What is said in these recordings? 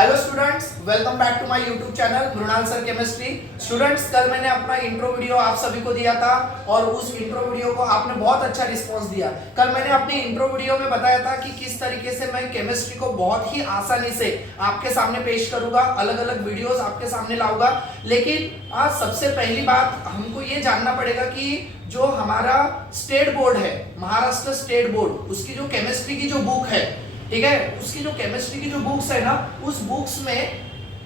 Hello students, welcome back to my YouTube channel Mrinal sir chemistry. Students, कल मैंने अपना intro video आप सभी को दिया था और उस इंट्रो वीडियो को आपने बहुत अच्छा रिस्पांस दिया। कल मैंने अपनी इंट्रो वीडियो में बताया था कि किस तरीके से मैं केमिस्ट्री को बहुत ही आसानी से आपके सामने पेश करूंगा, अलग अलग वीडियोस आपके सामने लाऊंगा। लेकिन आज सबसे पहली बात हमको ये जानना पड़ेगा कि जो हमारा स्टेट बोर्ड है, महाराष्ट्र स्टेट बोर्ड, उसकी जो केमिस्ट्री की जो बुक है, ठीक है, उसकी जो केमिस्ट्री की जो बुक्स है ना, उस बुक्स में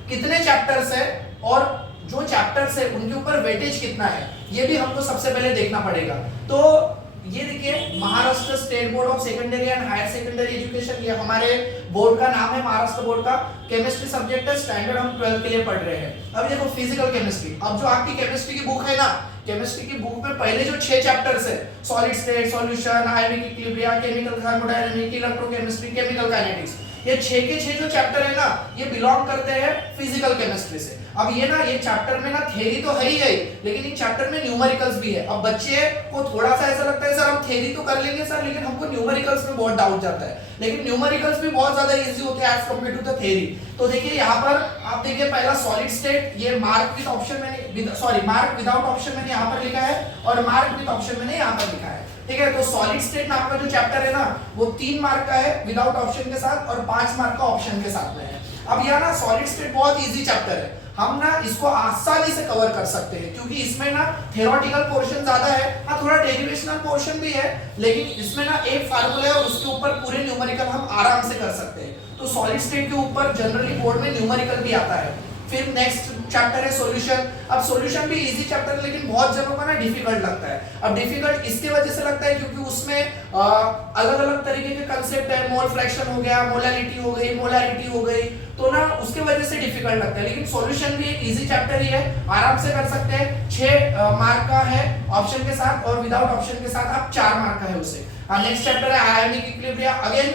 कितने चैप्टर्स है और जो चैप्टर्स है उनके ऊपर वेटेज कितना है, ये भी हमको सबसे पहले देखना पड़ेगा। तो ये देखिए, Maharashtra state board of secondary and higher secondary education, ये हमारे बोर्ड का नाम है, महाराष्ट्र बोर्ड का। केमिस्ट्री सब्जेक्ट है, स्टैंडर्ड हम 12th के लिए पढ़ रहे हैं। अब देखो फिजिकल केमिस्ट्री, अब जो आपकी केमिस्ट्री की बुक है ना, केमिस्ट्री की बुक में पहले जो 6 चैप्टर्स है, solid state solution, ionic equilibrium, chemical thermodynamics, electrochemistry, chemical kinetics, ये 6 के 6 जो चैप्टर है ना, ये बिलोंग करते हैं फिजिकल केमिस्ट्री से। अब ये ना, ये चैप्टर में ना थ्योरी तो है ही, लेकिन इन चैप्टर में न्यूमेरिकल्स भी है। अब बच्चे को थोड़ा सा ऐसा लगता है सर हम थ्योरी तो कर लेंगे सर, लेकिन हमको न्यूमेरिकल्स में बहुत डाउट जाता है। लेकिन न्यूमेरिकल्स भी बहुत ज्यादा इजी होते हैं as compare to the theory. तो देखिए यहाँ पर आप देखिए, पहला सॉलिड स्टेट, ये मार्क विद ऑप्शन मैंने, सॉरी मार्क विदाउट ऑप्शन मैंने यहाँ पर लिखा है और मार्क विद ऑप्शन मैंने यहाँ पर लिखा है, ठीक है। तो सॉलिड स्टेट नाम का जो चैप्टर है ना, वो 3 मार्क का है विदाउट ऑप्शन के साथ और 5 मार्क का ऑप्शन के साथ में है। अब यह ना सॉलिड स्टेट बहुत इजी चैप्टर है, हम ना इसको आसानी से कवर कर सकते हैं क्योंकि इसमें ना थ्योरेटिकल पोर्शन ज्यादा है, हाँ थोड़ा डेरिवेशनल पोर्शन भी है, लेकिन इसमें ना एक फार्मूला है और उसके ऊपर पूरे न्यूमेरिकल हम आराम से कर सकते हैं। तो सॉलिड स्टेट के ऊपर जनरली बोर्ड में न्यूमेरिकल भी आता है। फिर नेक्स्ट चैप्टर है सॉल्यूशन। अब सॉल्यूशन भी इजी चैप्टर है, लेकिन बहुत जनों को ना डिफिकल्ट लगता है। अब डिफिकल्ट इसके वजह से लगता है क्योंकि उसमें अलग अलग तरीके के कंसेप्ट है, मोल फ्रैक्शन हो गया, मोलालिटी हो गई, मोलारिटी हो गई, तो ना उसके वजह से डिफिकल्ट लगता है। लेकिन सॉल्यूशन भी एक इजी चैप्टर ही है, आराम से कर सकते हैं। 6 मार्क का है ऑप्शन के साथ और विदाउट ऑप्शन के साथ आप 4 मार्क का है उसे। नेक्स्ट चैप्टर है आयोनिक इक्विलिब्रियम, अगेन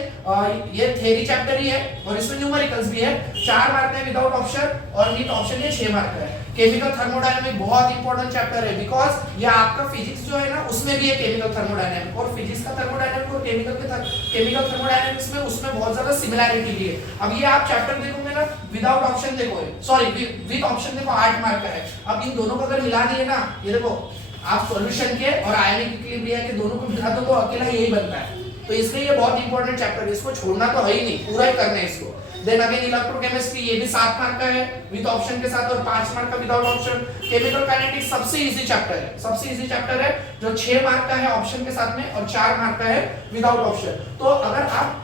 ये थ्योरी चैप्टर ही है और इसमें न्यूमेरिकल्स भी है। 4 मार्क है विदाउट ऑप्शन और विद ऑप्शन ये 6 मार्क का है। केमिकल थर्मोडायनामिक बहुत इंपॉर्टेंट चैप्टर है, बिकॉज ये आपका फिजिक्स जो है ना, उसमें भी है केमिकल थर्मोडायनामिक, और फिजिक्स का थर्मोडायनामिक और केमिकल थर्मोडायनामिक्स में उसमें बहुत ज्यादा सिमिलरिटी भी है। अब ये आप चैप्टर देखोगे ना, विदाउट ऑप्शन देखो, सॉरी विद ऑप्शन देखो, 8 मार्क का है। अब इन दोनों को अगर मिला दिए ना, ये देखो आप सॉल्यूशन के और आयोनिक इक्विलिब्रियम के दोनों को मिला दो तो अकेला यही बनता है। तो इसलिए ये बहुत इंपॉर्टेंट चैप्टर है, इसको छोड़ना तो है ही नहीं, पूरा ही करना है इसको। देन अगेन इलेक्ट्रोकेमिस्ट्री, ये भी 7 मार्क का है विद ऑप्शन के साथ और 5 मार्क का विदाउट ऑप्शन। केमिकल काइनेटिक्स सबसे इजी चैप्टर है, सबसे इजी चैप्टर है जो 6 मार्क का है ऑप्शन के साथ में और 4 मार्क का है विदाउट ऑप्शन। तो अगर आप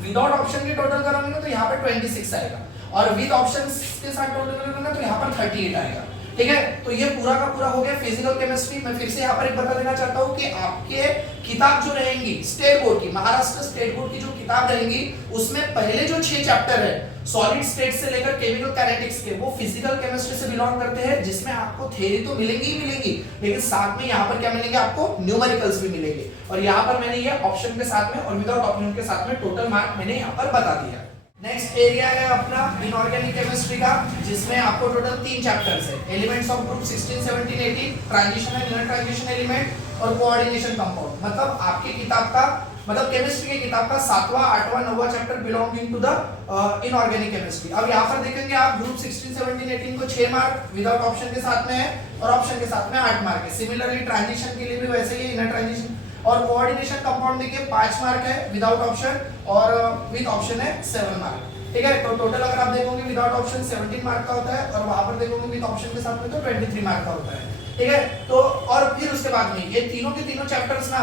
विदाउट ऑप्शन के टोटल करोगे ना, तो यहाँ पर 26 आएगा और विद ऑप्शन के साथ टोटल करोगे ना, तो यहाँ पर 38 आएगा, ठीक है। तो ये पूरा का पूरा हो गया फिजिकल केमिस्ट्री। मैं फिर से यहाँ पर एक बता देना चाहता हूँ कि आपके किताब जो रहेंगी स्टेट बोर्ड की, महाराष्ट्र स्टेट बोर्ड की जो किताब रहेंगी, उसमें पहले जो 6 चैप्टर है सॉलिड स्टेट से लेकर केमिकल काइनेटिक्स के, वो फिजिकल केमिस्ट्री से बिलोंग करते हैं, जिसमें आपको थ्योरी तो मिलेंगी ही मिलेंगी, लेकिन साथ में यहाँ पर क्या मिलेंगे, आपको न्यूमेरिकल्स भी मिलेंगे। और यहाँ पर मैंने ये ऑप्शन के साथ में और विदाउट ऑप्शन के साथ में टोटल मार्क मैंने यहाँ पर बता दिया। नेक्स्ट एरिया है अपना इनऑर्गेनिक केमिस्ट्री का, जिसमें आपको टोटल 3 चैप्टर्स है, elements of group 16, 17, 18, transition and non transition element और कोऑर्डिनेशन कंपाउंड। मतलब आपकी किताब का, मतलब केमिस्ट्री की किताब का 7वां, 8वां, 9वां chapter belonging to the inorganic chemistry. अब यहाँ पर देखेंगे आप ग्रुप 16, 17, 18 को 6 मार्क विदाउट ऑप्शन के साथ में है और ऑप्शन के साथ में 8 मार्क है। सिमिलरली ट्रांजिशन के लिए भी वैसे ही, इनर ट्रांजिशन और कोऑर्डिनेशन कंपाउंड देखिए 5 मार्क है विदाउट ऑप्शन और विद ऑप्शन है 7 मार्क, ठीक है। तो टोटल अगर आप देखोगे विदाउट ऑप्शन 17 मार्क का होता है और वहां पर देखोगे विद ऑप्शन के साथ में तो 23 मार्क का होता है, ठीक है। तो और फिर उसके बाद में ये तीनों के तीनों चैप्टर्स ना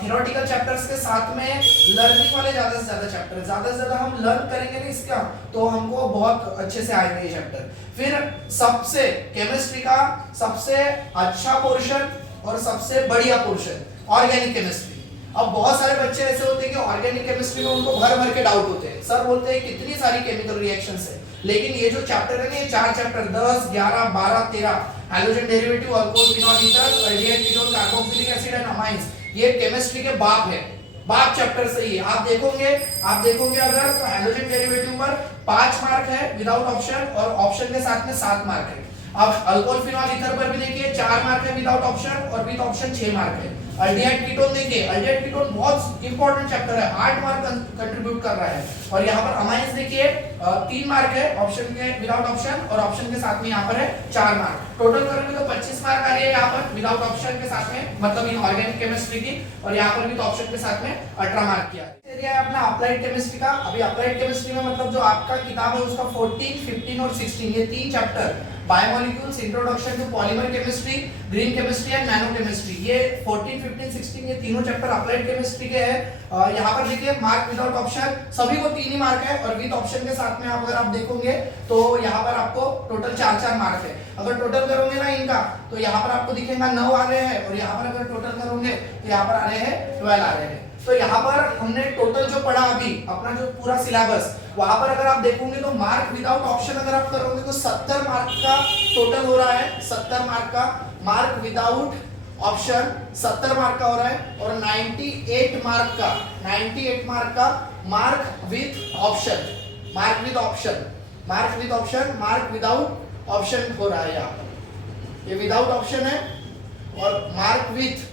थ्योरेटिकल चैप्टर्स के साथ में लर्निंग वाले ज्यादा से ज्यादा चैप्टर, ज्यादा से ज्यादा हम लर्न करेंगे ना इसका, तो हमको बहुत अच्छे से आएंगे ये चैप्टर। फिर सबसे केमिस्ट्री का सबसे अच्छा पोर्शन और सबसे बढ़िया पोर्शन ऑर्गेनिक केमिस्ट्री। अब बहुत सारे बच्चे ऐसे होते हैं कि ऑर्गेनिक केमिस्ट्री में उनको भर भर के डाउट होते हैं, सर बोलते हैं कितनी सारी केमिकल रिएक्शंस है, लेकिन ये जो चैप्टर है ना, ये 4 chapter 10, 11, 12, 13, halogen derivative, alcohol, phenol ether, aldehyde, ketone, carboxylic acid and amines, ये केमिस्ट्री के बाप है, बाप चैप्टर सही है। आप देखोगे अगर तो हैलोजन डेरिवेटिव पर 5 मार्क है विदाउट ऑप्शन और ऑप्शन के साथ में 7 मार्क है। अब अल्कोहल, फिनॉल ईथर पर भी देखिए 4 मार्क है विदाउट ऑप्शन और विद ऑप्शन 6 मार्क है। अल्डिहाइड कीटोन देखिए, अल्डिहाइड कीटोन बहुत इंपॉर्टेंट चैप्टर है, 8 मार्क कंट्रीब्यूट कर रहा है। और यहाँ पर अमाइंस देखिए 3 मार्क है ऑप्शन के विदाउट ऑप्शन, और ऑप्शन के साथ में यहाँ पर है 4 मार्क। टोटल करेंगे तो 25 मार्क आ रही है यहाँ पर विदाउट ऑप्शन के साथ में, मतलब इन ऑर्गेनिक केमिस्ट्री की, और यहाँ पर भी तो ऑप्शन के साथ में 18 मार्क किया एरिया है अपना अप्लाइड केमिस्ट्री का। अभी अप्लाइड केमिस्ट्री में मतलब जो आपका किताब है उसका 14, 15 और 16 ये 3 chapter, biomolecules, introduction to polymer chemistry, green chemistry and nano chemistry, ये 14, 15, 16 ये तीनों चैप्टर अप्लाइड केमिस्ट्री के हैं। यहाँ पर देखिए मार्क विदाउट ऑप्शन सभी को 3 ही मार्क है, और विद ऑप्शन के साथ में आप अगर आप देखोगे तो यहाँ पर आपको टोटल 4-4 मार्क है। अगर टोटल करोगे ना इनका तो यहाँ पर आपको दिखेगा 9 आ रहे हैं, और यहाँ पर अगर टोटल करोगे तो यहाँ पर आ रहे हैं 12 आ रहे हैं। तो यहाँ पर हमने टोटल जो पढ़ा अभी अपना जो पूरा सिलेबस, वहां पर अगर आप देखोगे तो मार्क विदाउट ऑप्शन अगर आप करोगे तो 70 मार्क का टोटल हो रहा है, 70 मार्क का। मार्क विदाउट ऑप्शन 70 मार्क का हो रहा है, और 98 मार्क का, 98 मार्क का mark with option, mark with option, mark with option, mark without option हो रहा है। यहाँ पर ये विदाउट ऑप्शन है, और मार्क विद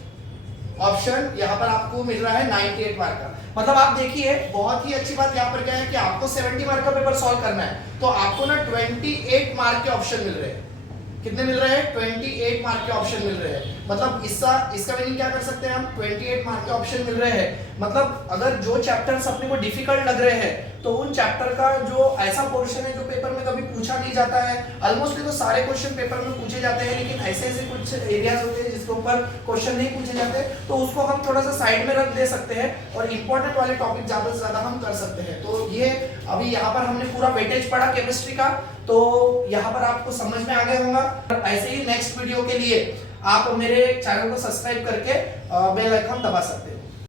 ऑप्शन यहाँ पर आपको मिल रहा है 98 मार्क का। मतलब आप देखिए बहुत ही अच्छी बात यहाँ पर क्या है कि आपको 70 मार्क का पेपर सॉल्व करना है, तो आपको ना 28 मार्क के ऑप्शन मिल रहे हैं। कितने मिल रहे हैं? 28 मार्क के ऑप्शन मिल रहे हैं। मतलब इसका मीनिंग क्या कर सकते हैं हम, 28 मार्क के ऑप्शन मिल रहे हैं। मतलब अगर जो चैप्टर्स अपने को डिफिकल्ट लग रहे हैं तो उन चैप्टर का जो ऐसा पोर्शन है जो पेपर में कभी पूछा नहीं जाता है, ऑलमोस्टली तो सारे क्वेश्चन पेपर में पूछे जाते हैं, लेकिन ऐसे ऐसे कुछ एरियाज होते हैं जिसके ऊपर क्वेश्चन नहीं पूछे जाते, तो उसको हम थोड़ा सा साइड में रख दे सकते हैं, और इंपॉर्टेंट वाले टॉपिक ज्यादा से ज्यादा हम कर सकते हैं। तो ये अभी यहाँ पर हमने पूरा वेटेज पढ़ा केमिस्ट्री का, तो यहाँ पर आपको समझ में आ गया होगा। ऐसे ही नेक्स्ट वीडियो के लिए आप मेरे चैनल को सब्सक्राइब करके बेल आइकन दबा सकते हैं।